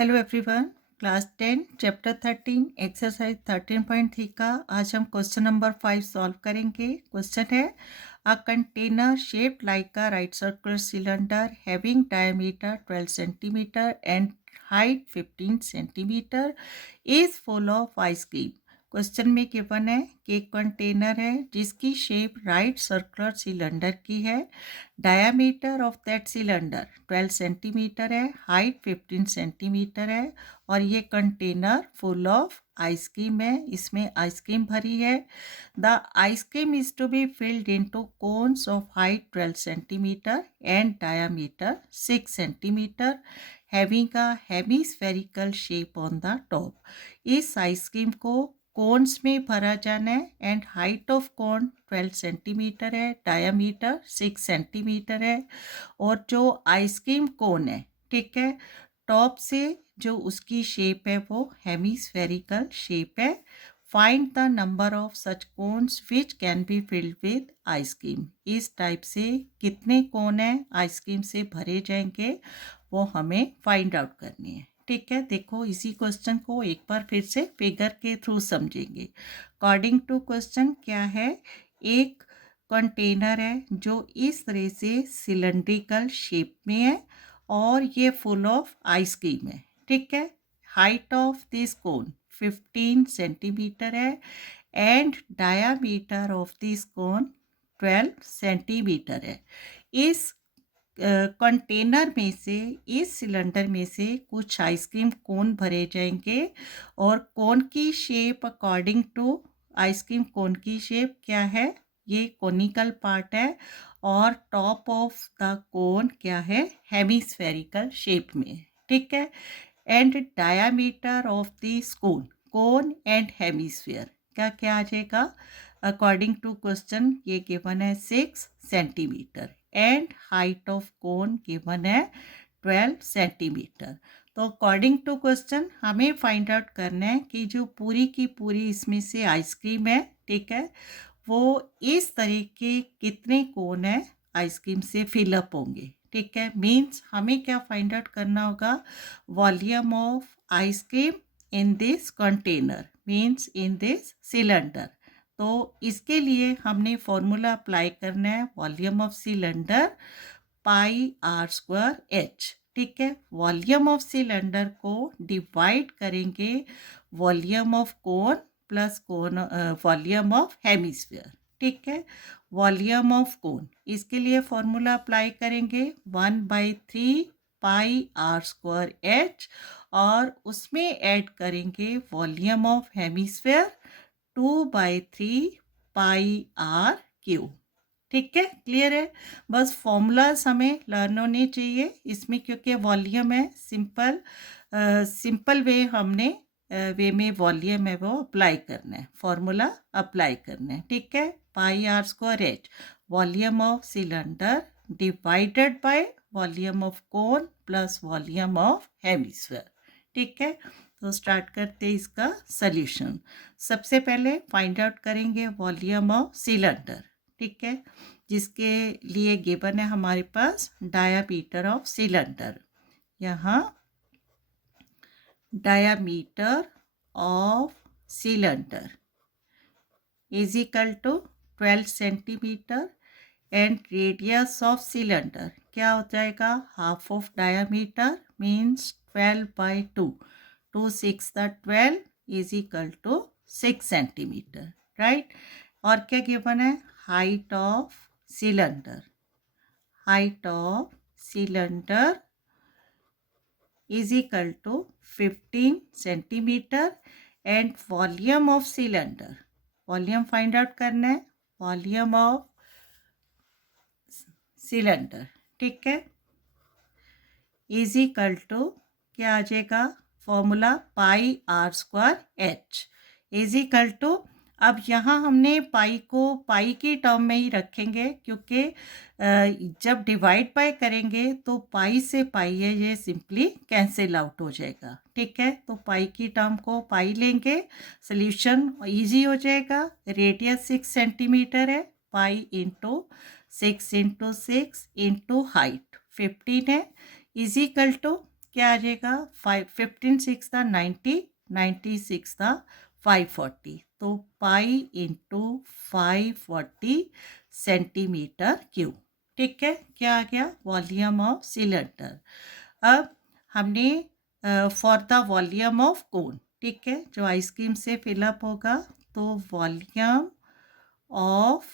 Hello everyone. Class 10 chapter 13 exercise 13.3 का आज हम क्वेश्चन नंबर 5 सॉल्व करेंगे। क्वेश्चन है a container shaped like a right circular cylinder having diameter 12 centimetre and height 15 centimetre is full of ice cream. Question में given है कि एक container है जिसकी शेप राइट सर्कुलर सिलेंडर की है। Diameter of that cylinder 12 centimetre है, हाइट 15 सेंटीमीटर है और ये कंटेनर फुल ऑफ आइसक्रीम है। इसमें आइसक्रीम भरी है। The ice cream is to be filled into cones of height 12 centimetre and diameter 6 centimetre having a hemispherical shape on the top. इस ice cream को कोन्स में भरा जाना है and height of cone 12 centimetre है, डायामीटर 6 सेंटीमीटर है और जो आइसक्रीम कोन है, ठीक है, टॉप से जो उसकी शेप है वो हेमिस्फेरिकल शेप है। Find the number of such cones which can be filled with ice cream. इस टाइप से कितने कोन है आइसक्रीम से भरे जाएंगे वो हमें फाइंड आउट करनी है। ठीक है, देखो इसी क्वेश्चन को एक बार फिर से फिगर के थ्रू समझेंगे। अकॉर्डिंग टू क्वेश्चन क्या है, एक कंटेनर है जो इस तरह से सिलेंड्रिकल शेप में है और ये फुल ऑफ आइसक्रीम है। ठीक है, height of this cone 15 centimetre है and diameter of this cone 12 centimetre है। इस कंटेनर में से, इस सिलेंडर में से कुछ आइसक्रीम कोन भरे जाएंगे और कोन की shape according to ice cream cone की शेप क्या है, ये कोनिकल पार्ट है और टॉप ऑफ द कोन क्या है, हेमिस्फेरिकल शेप में। ठीक है, and diameter of the cone, cone and hemisphere क्या क्या आ जाएगा अकॉर्डिंग टू क्वेश्चन, ये गिवन है 6 centimetre and height of cone given है 12 सेंटीमीटर। तो अकॉर्डिंग टू क्वेश्चन हमें फाइंड आउट करना है कि जो पूरी की पूरी इसमें से आइसक्रीम है, ठीक है, वो इस तरह के कितने कोन है आइसक्रीम से फिलअप होंगे। ठीक है, मीन्स हमें क्या फाइंड आउट करना होगा, volume of ice cream in this container means in this cylinder. तो इसके लिए हमने फॉर्मूला अप्लाई करना है, volume of cylinder pi R square H. ठीक है, वॉल्यूम ऑफ सिलेंडर को डिवाइड करेंगे volume of cone plus cone volume of hemisphere. ठीक है, वॉल्यूम ऑफ कोन, इसके लिए फॉर्मूला अप्लाई करेंगे 1/3 पाई आर स्क्वायर एच और उसमें ऐड करेंगे volume of hemisphere 2/3 pi R cube. ठीक है, क्लियर है। बस फॉर्मूलाज हमें लर्न होने चाहिए इसमें, क्योंकि वॉल्यूम है, सिंपल वे हमने वे में वॉल्यूम है वो अप्लाई करना है, फॉर्मूला अप्लाई करना है। ठीक है, pi R square H volume of cylinder divided by volume of cone plus volume of hemisphere. ठीक है, तो स्टार्ट करते हैं इसका सल्यूशन। सबसे पहले फाइंड आउट करेंगे वॉल्यूम ऑफ सिलेंडर। ठीक है, जिसके लिए गिवन है हमारे पास डायामीटर ऑफ सिलेंडर। यहाँ diameter of cylinder is equal to 12 centimetre and radius of cylinder क्या हो जाएगा, half of diameter means 12/2, 2 6 12 is equal to 6 centimetre, right. और क्या गिवन है, height of cylinder, height of cylinder is equal to 15 centimeter and volume of cylinder, volume find out करना है, volume of cylinder. ठीक है, इज इक्वल टू क्या आ जाएगा, formula pi R square H is equal to, अब यहाँ हमने पाई को पाई की टर्म में ही रखेंगे क्योंकि जब डिवाइड बाय करेंगे तो पाई से पाई है ये सिंपली कैंसिल आउट हो जाएगा। ठीक है, तो पाई की टर्म को पाई लेंगे, सोल्यूशन इजी हो जाएगा। रेडियस 6 सेंटीमीटर है, pi into 6 into 6 into height 15 है, इज इक्वल टू क्या आ जाएगा 15 6 था 90, 96 था 540, तो पाई इंटू 540 सेंटीमीटर क्यूब। ठीक है, क्या आ गया वॉल्यूम ऑफ सिलेंडर। अब हमने फॉर द वॉल्यूम ऑफ कोन, ठीक है, जो आइसक्रीम से फिलअप होगा, तो वॉल्यूम ऑफ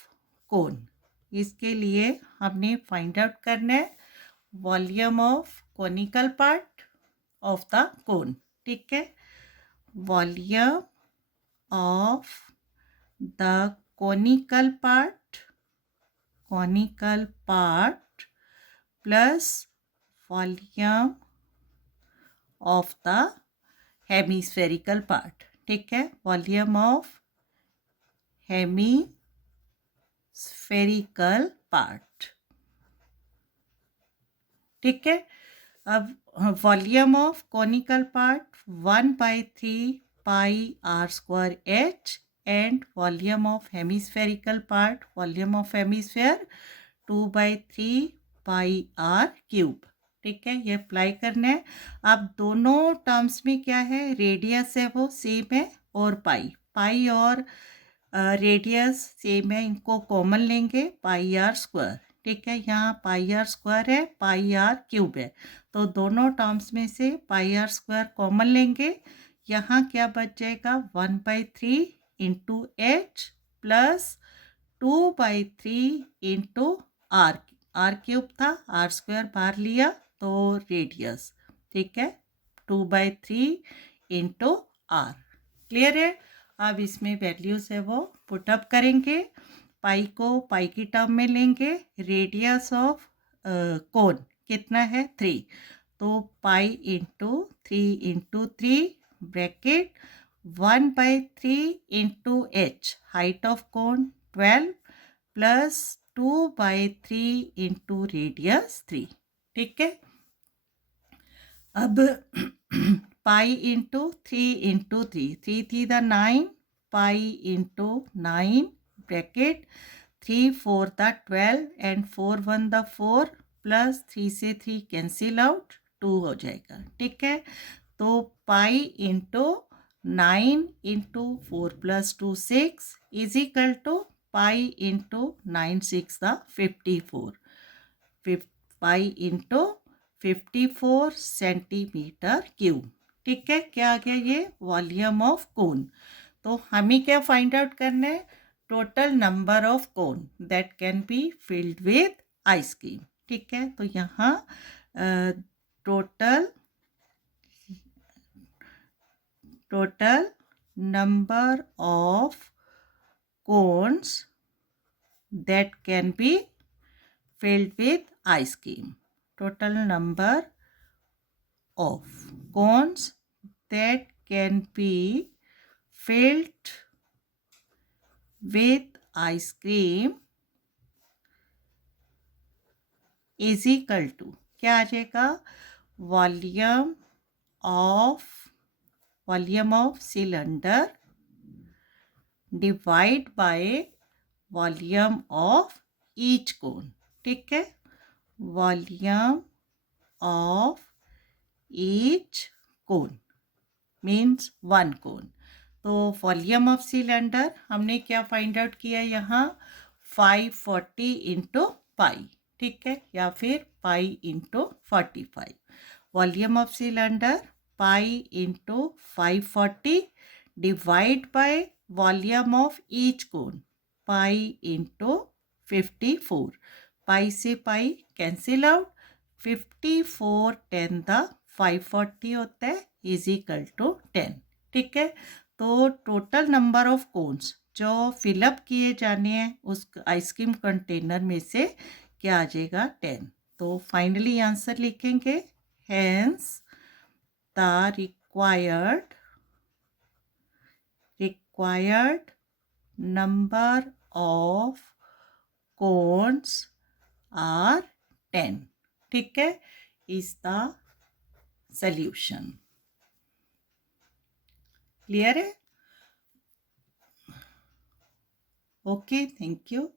कोन, इसके लिए हमने फाइंड आउट करना है volume of conical part of the cone. ठीक है, volume of the conical part plus volume of the hemispherical part. ठीक है, वॉल्यूम ऑफ हेमिस्फेरिकल पार्ट। ठीक है, अब volume of conical part 1/3 pi R square H, and volume of hemispherical part, volume of hemisphere 2/3 pi R cube. ठीक है, ये apply करना है। अब दोनों टर्म्स में क्या है, रेडियस है वो सेम है, और पाई और रेडियस सेम है, इनको कॉमन लेंगे, पाई आर स्क्वायर। ठीक है, यहाँ पाई आर स्क्वायर है, पाई आर क्यूब है, तो दोनों टर्म्स में से पाई आर स्क्वायर कॉमन लेंगे। यहाँ क्या बच जाएगा 1/3 into H plus 2/3 into R cube था, आर स्क्वायर बाहर लिया तो रेडियस। ठीक है, 2/3 इंटू आर। क्लियर है। अब इसमें वैल्यूज है वो पुटअप करेंगे, पाई को पाई की टर्म में लेंगे, रेडियस ऑफ कोन कितना है 3, तो pi into 3 bracket 1/3 into H, height of cone 12 plus 2/3 into radius 3। ठीक है, अब पाई इंटू 3 थी the 9, pi into 9 bracket 3 4 the 12 and 4 1 the 4 plus 3 से 3 कैंसिल आउट, 2 हो जाएगा। ठीक है, तो pi into 9 into 4 plus 2 6 is equal to pi into 9 6 the 54, pi into 54 centimetre cube. ठीक है, क्या आ गया ये वॉल्यूम ऑफ कोन। तो हमें क्या फाइंड आउट करना है, total number of cone that can be filled with ice cream. ठीक है, तो यहाँ total number of cones that can be filled with ice cream. Total number of cones that can be filled with ice cream is equal to, क्या आ जाएगा, volume of cylinder divide by volume of each cone. ठीक है, volume of each cone means 1 cone. तो volume of cylinder हमने क्या find out किया यहाँ 540 इंटू पाई। ठीक है, या फिर pi into 45। Volume of cylinder pi into 540 divide by volume of each cone pi into 54, पाई से पाई कैंसिल आउट, 54 10 द 540 होता है इज इक्वल टू 10। ठीक है, तो टोटल नंबर ऑफ कोन्स जो फिलअप किए जाने हैं उस आइसक्रीम कंटेनर में से क्या आ जाएगा 10। तो फाइनली आंसर लिखेंगे, hence the required number of cones are 10. ठीक है, is the solution. Clear है? Okay, thank you.